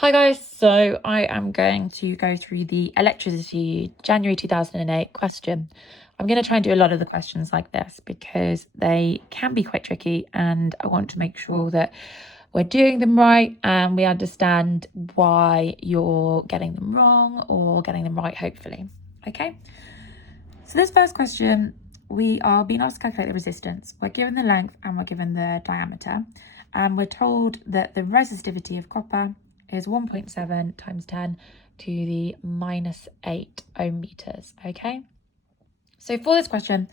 Hi guys, so I am going to go through the electricity January 2008 question. I'm going to try and do a lot of the questions like this because they can be quite tricky and I want to make sure that we're doing them right and we understand why you're getting them wrong or getting them right, hopefully. Okay, so this first question, we are being asked to calculate the resistance. We're given the length and we're given the diameter, and we're told that the resistivity of copper is 1.7 times 10 to the minus 8 ohm meters, okay? So for this question,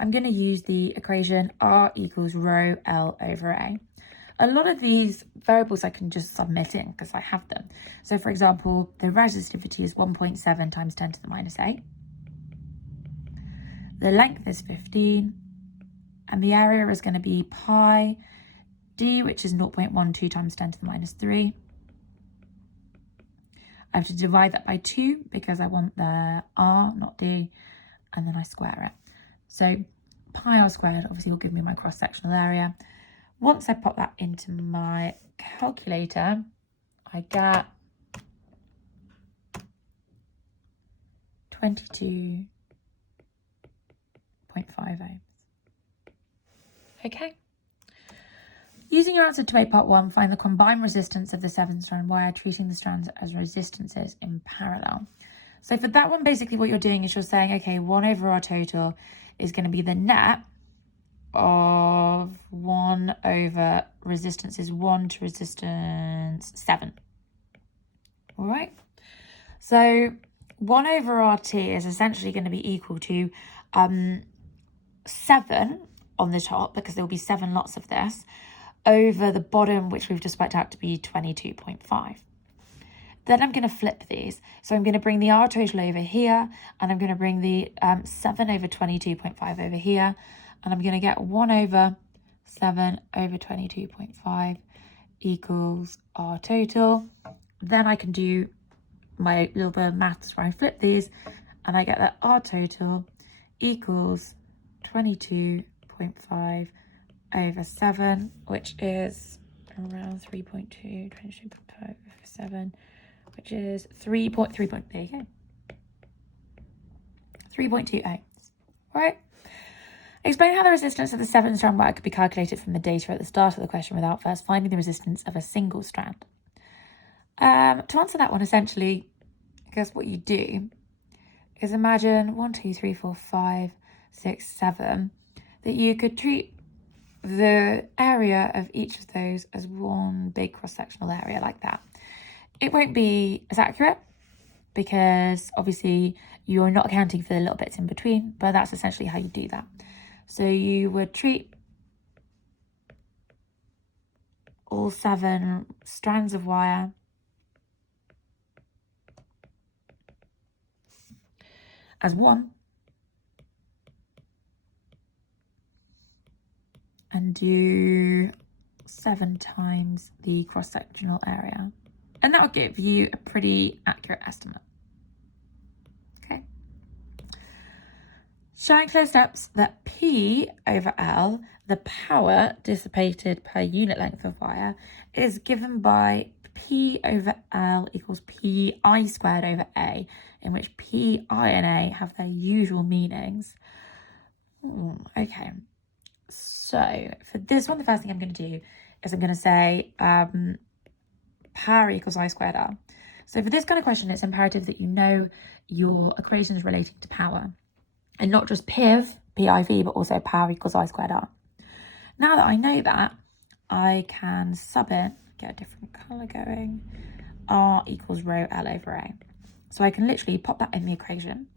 I'm going to use the equation R equals rho L over A. A lot of these variables I can just submit in because I have them. So for example, the resistivity is 1.7 times 10 to the minus 8. The length is 15, and the area is going to be pi d, which is 0.12 times 10 to the minus 3. I have to divide that by 2 because I want the r, not d, and then I square it. So pi r squared obviously will give me my cross-sectional area. Once I pop that into my calculator, I get 22.5 ohms. Okay. Using your answer to A part 1, find the combined resistance of the 7-strand wire, treating the strands as resistances in parallel. So for that one, basically what you're doing is you're saying, okay, 1 over R total is going to be the net of 1 over resistance is 1 to resistance 7. All right. So 1 over RT is essentially going to be equal to 7 on the top, because there will be 7 lots of this, over the bottom, which we've just worked out to be 22.5. Then I'm going to flip these. So I'm going to bring the R total over here, and I'm going to bring the 7 over 22.5 over here, and I'm going to get 1 over 7 over 22.5 equals R total. Then I can do my little bit of maths where I flip these, and I get that R total equals 22.5 over 7, which is around 3.2, 22.5 over 7, which is 3.28. Right? Explain how the resistance of the 7-strand wire could be calculated from the data at the start of the question without first finding the resistance of a single strand. To answer that one, essentially, I guess what you do is imagine 1, 2, 3, 4, 5, 6, 7, that you could treat the area of each of those as one big cross-sectional area like that. It won't be as accurate because obviously you're not accounting for the little bits in between, but that's essentially how you do that. So you would treat all 7 strands of wire as one and do 7 times the cross-sectional area. And that will give you a pretty accurate estimate. Okay. Showing clear steps that P over L, the power dissipated per unit length of wire, is given by P over L equals PI squared over A, in which PI and A have their usual meanings. Okay. So for this one, the first thing I'm going to do is I'm going to say power equals I squared R. So for this kind of question, it's imperative that you know your equations relating to power, and not just PIV, but also power equals I squared R. Now that I know that, I can sub in, get a different colour going, R equals rho L over A. So I can literally pop that in the equation.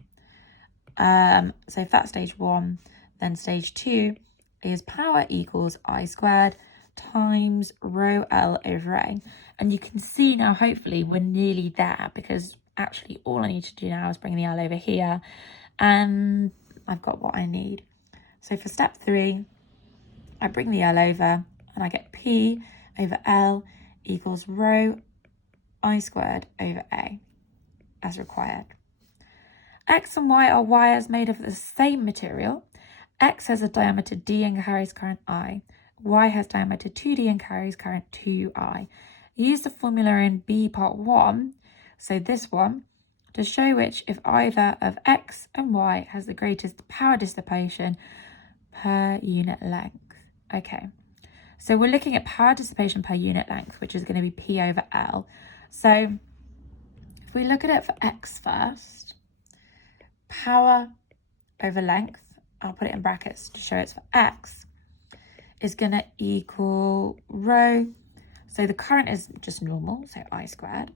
So if that's stage 1, then stage 2 is power equals I squared times rho L over A. And you can see now, hopefully, we're nearly there, because actually all I need to do now is bring the L over here, and I've got what I need. So for step 3, I bring the L over, and I get P over L equals rho I squared over A, as required. X and Y are wires made of the same material. X has a diameter D and carries current I. Y has diameter 2D and carries current 2I. Use the formula in B part 1, so this one, to show which if either of x and y has the greatest power dissipation per unit length. Okay, so we're looking at power dissipation per unit length, which is going to be P over L. So if we look at it for x first, power over length, I'll put it in brackets to show it's for x, is going to equal rho. So the current is just normal, so I squared,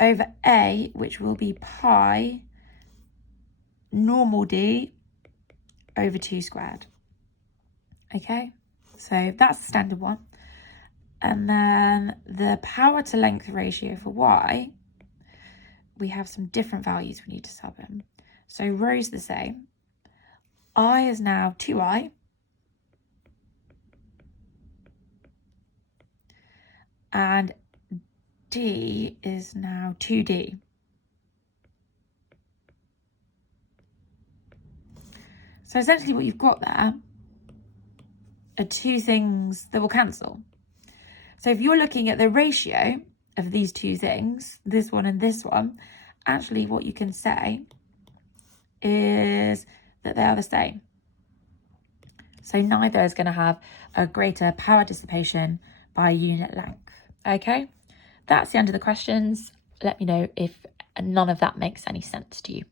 over A, which will be pi normal D over 2 squared. Okay, so that's the standard one. And then the power to length ratio for Y, we have some different values we need to sub in. So rho's the same. I is now 2I. And D is now 2D. So essentially what you've got there are two things that will cancel. So if you're looking at the ratio of these two things, this one and this one, actually what you can say is that they are the same. So neither is going to have a greater power dissipation by unit length. Okay, that's the end of the questions. Let me know if none of that makes any sense to you.